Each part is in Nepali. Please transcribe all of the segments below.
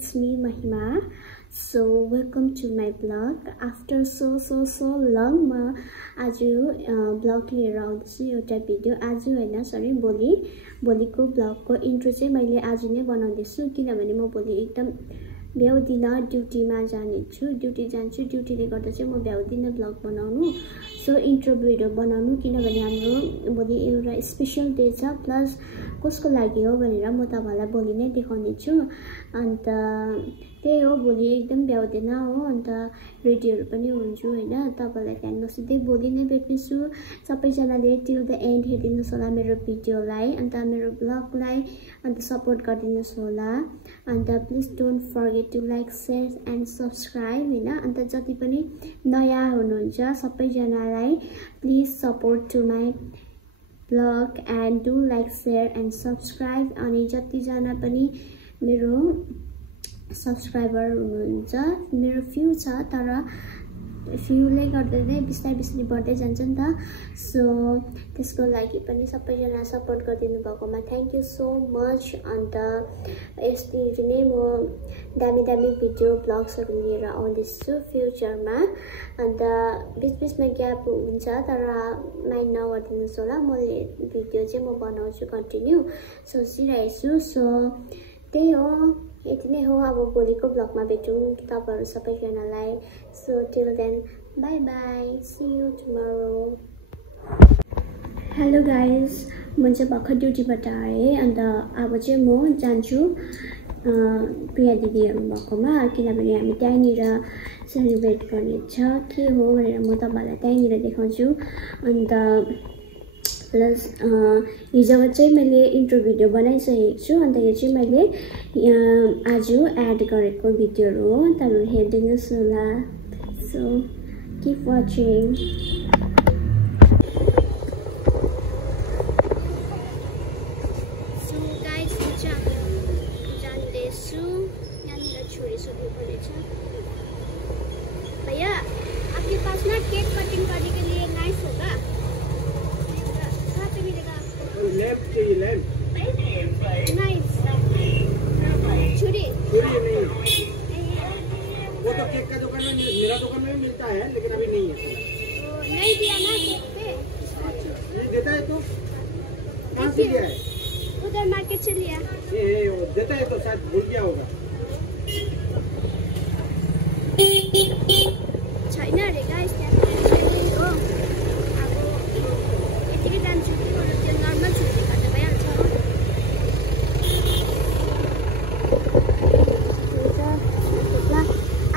it's me Mahima. So welcome to my blog. After so long ma aju blog लिएर आउँछु एउटा भिडियो आज हैन सरी भोलिको ब्लग को इन्ट्रो चाहिँ मैले आज नै बनाउँदै छु किनभने म भोलि एकदम भ्याउदिन ड्युटीमा जाने छु ड्युटीले गर्दा चाहिँ म भ्याउदिन ब्लग बनाउनु सो इन्ट्रो भिडियो बनाउनु किनभने हाम्रो भोलि एउटा स्पेशल डे छ प्लस कसको लागि हो भनेर म तपाईलाई भोलि नै देखाउने छु अन्त त्यही हो भोलि एकदम भ्याउदिन हो अन्त रेडीहरु पनि हुन्छु हैन तपाईलाई ध्यान नसिधै भोलि नै भेट्ने छु सबैजनाले टिल द एन्ड हेर्दिनुस् होला मेरो भिडियोलाई अन्त मेरो ब्लगलाई अन्त सपोर्ट गर्दिनुस् होला अन्त please don't forget to like share and subscribe हैन अन्त जति पनि नयाँ हुनुहुन्छ सबैजनालाई please support to my blog and do like share and subscribe अनि जति जना पनि मेरो सब्स्क्राइबर हुनुहुन्छ मेरो फ्यू छ तर फ्यूले गर्दा नै बिस्तारै बढ्दै जान्छ नि त सो त्यसको लागि पनि सबैजना सपोर्ट गरिदिनु भएकोमा थ्यांक यू सो मच अन्त यसरी नै म दामी भिडियो ब्लग्सहरु लिएर आउँदैछु फ्युचरमा अन्त बीचमा ग्याप हुन्छ तर माइन्ड नगर्दिनुस् होला मैले भिडियो चाहिँ म बनाउँछु कन्टिन्यू सोचिरहेको छु सो त्यही हो यति नै हो अब भोलिको ब्लगमा भेटौँ तपाईहरु सबैजनालाई so till then bye bye see you tomorrow hello guys म चाहिँ भर्खर ड्युटीबाट आएँ अन्त अब चाहिँ म जान्छु प्रिया दिदीहरु भएकोमा किनभने हामी त्यहीँनिर सेलिब्रेट गर्ने छ के हो भनेर म तपाईलाई त्यहीँनिर देखाउँछु अन्त प्लस हिजो चाहिँ मैले इन्ट्रो भिडियो बनाइसकेको छु अन्त यो चाहिँ मैले आज एड गरेको भिडियोहरु हो तपाईहरु हेर्दिनुस् होला so keep watching so guys म चाहिँ जान्दैछु यहाँनिर छोरी सोध्नु पर्नेछ भैया आपके पास ना केक कटिंग करने के लिए नाइफ होगा लैंप चाहिए लैंप नाइफ छुरी नहीं वो तो केक का दुकान में मेरा दुकान में भी मिलता है लेकिन अभी नहीं है नहीं दिया ना केक पे ये देता है तो कहाँ से लिया है उधर मार्केट से लिया ये देता है तो शायद भूल गया होगा छैन रे गाइस त्यहाँ हो अब यतिकै जान्छु त्यो नर्मल छुरी काट्दा भइहाल्छ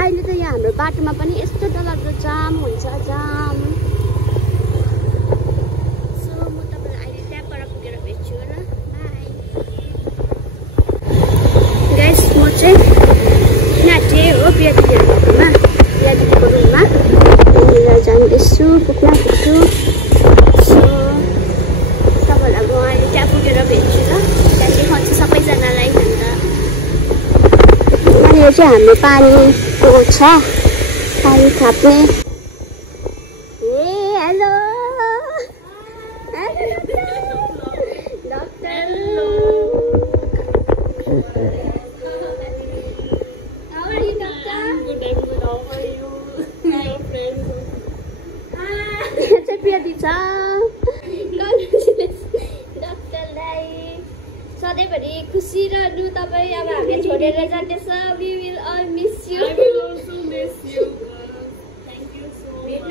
अहिले त यहाँ हाम्रो बाटोमा पनि यस्तो डरलाग्दो जाम हुन्छ जाम सो म तपाईलाई अहिले त्यहाँ पर पुगेर भेट्छु ल बाइ गाइस म चाहिँ नाटे हो प्रिया दिदीहरुकोमा प्रिया दिदीको रुममा यहाँनिर जाँदैछु पुग्न पुग्छु सो तपाईलाई म अहिले त्यहाँ पुगेर भेट्छु ल त्यहाँ देखाउँछु सबैजनालाई अन्त यहाँनिर चाहिँ हाम्रो पानीको छ पानी थाप्ने ए hello doctor How are you, doctor? Good, I'm good. How are you? Your friend. चाहिँ प्रिया दिदी छ डक्टरलाई सधैँभरि खुसी रहनु तपाईँ अब हामी छोडेर जाँदैछ we will all miss you I will also miss you. Thank you so much.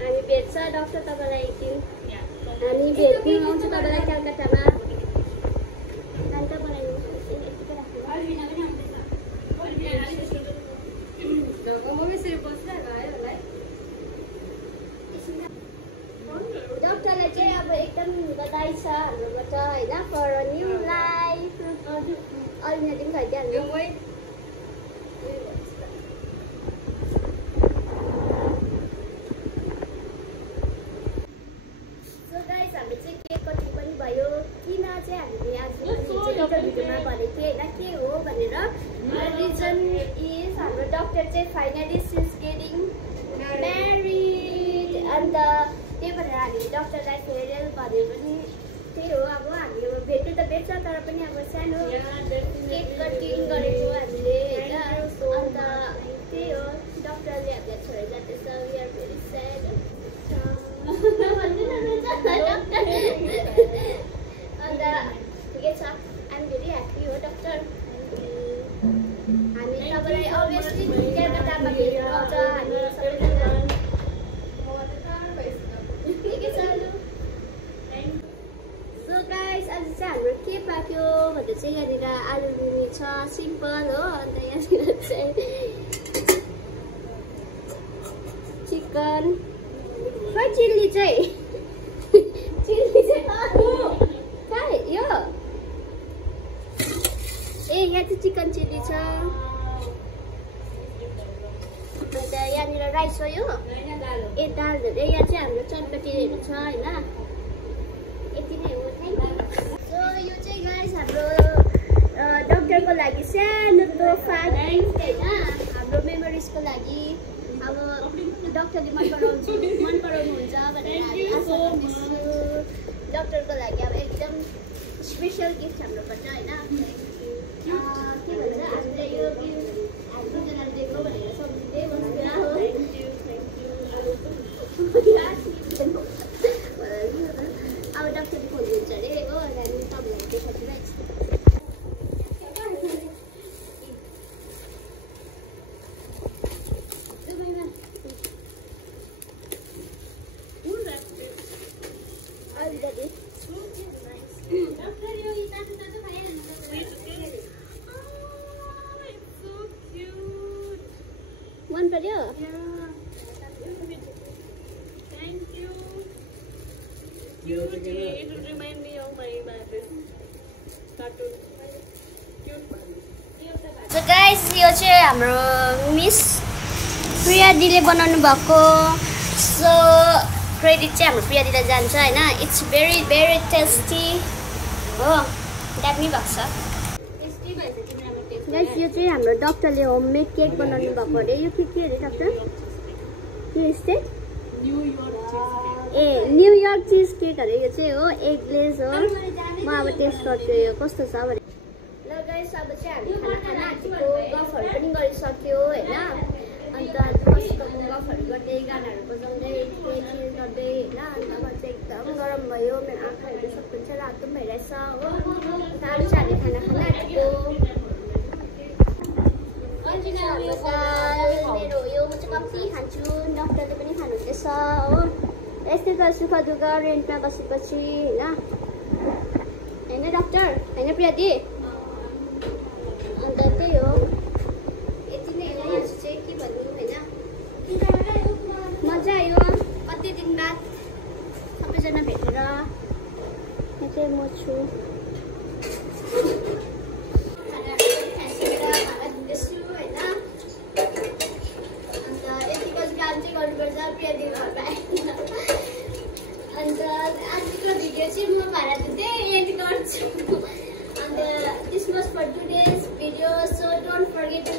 हामी भेट्छ डाक्टर तपाईलाई एक दिन हामी भेट्न आउँछु तपाईलाई कलकत्तामा अन्त बनाइदिनु डाक्टरलाई चाहिँ अब एकदम बधाई छ हाम्रोबाट हैन for a new life Alina दिन खाइदिहाल्नु सो गाइस हामी चाहिँ केक कटिङ पनि भयो किन चाहिँ हामीले आज भिडियोमा भनेको थिएँ हैन के हो भनेर रिजन इज हाम्रो डाक्टर चाहिँ finally she is getting married and त्यही भएर हामी डाक्टरलाई फेयरवेल भने पनि त्यही हो अब हामी अब भेट्नु त भेट्छ तर पनि अब सानो केक कटिङ गरेको हामीले होइन अन्त त्यही हो डक्टरले हामीलाई छोडेर जाँदैछ वी आर भेरी स्याड अन्त ठिकै छ आइएम भेरी ह्याप्पी हो डक्टर हामी तपाईँलाई अभियसली कलकत्तामा भेट्न आउँछ हामी सबैजना ठिकै छ सो गाइस आज चाहिँ हाम्रो के पाक्यो भन्दा चाहिँ यहाँनिर आलु मिमी छ सिम्पल हो अन्त यहाँनिर चाहिँ चिकन फ्राई चिल्ली चाहिँ कहाँ यो ए यहाँ चाहिँ चिकन चिल्ली छ अन्त यहाँनिर राइस हो यो ए दालहरू यहाँ चाहिँ हाम्रो चटपटीहरू छ होइन यति नै हो थ्याङ्क यू सो यो चाहिँ गाइस हाम्रो डक्टरको लागि सानो तोहफा गिफ्ट होइन हाम्रो मेमोरिजको लागि अब डक्टरले मन पराउनुहुन्छ भनेर हामी आशा गर्दैछु डक्टरको लागि अब एकदम स्पेसल गिफ्ट हाम्रोबाट होइन के भन्छ हामीले यो गिफ्ट हामी दुईजनाले दिएको भनेर सम्झिँदै बस्दैन हो अब डक्टरले खोल्नुहुन्छ अरे हो हामी तपाईँलाई देखाइदिइरहेको मन पर्यो So guys, यो चाहिँ हाम्रो मिस प्रिया दिले बनाउनु भएको सो क्रेडिट चाहिँ हाम्रो प्रिया दिले जान्छ होइन इट्स भेरी भेरी टेस्टी हो दामी भएको छ गाइस यो चाहिँ हाम्रो डक्टरले होममेड केक बनाउनु भएको अरे यो के अरे डक्टर के स्टेट न्युयोर्क चिज केक अरे यो चाहिँ हो एग ग्लेज हो म अब टेस्ट गर्छु यो कस्तो छ भने ल गाइस अब चाहिँ हामी खाना आँटेको गफहरू पनि गरिसक्यो होइन अन्त मस्त गफहरू गर्दै गानाहरू बजाउँदै केक गर्दै होइन अन्त म चाहिँ एकदम गरम भयो मेरो आँखाहरू सबै चाहिँ रातो पनि भइरहेछ हो अन्त अब चाहिँ हामी खाना आँटेको मेरो यो म चाहिँ कम्ती खान्छु डक्टरले पनि खानुहुँदैछ हो यस्तै त सुख दुःख रेन्टमा बसेपछि होइन डक्टर होइन प्रिया दी अन्त त्यही हो यति नै हो यहाँ चाहिँ के भन्नु होइन मजा आयो कति दिन बाद सबैजना भेटेर यहाँ चाहिँ म छु अन्त आजको भिडियो चाहिँ म भाडा दिँदै एन्ड गर्छु and this was for today's video so don't forget to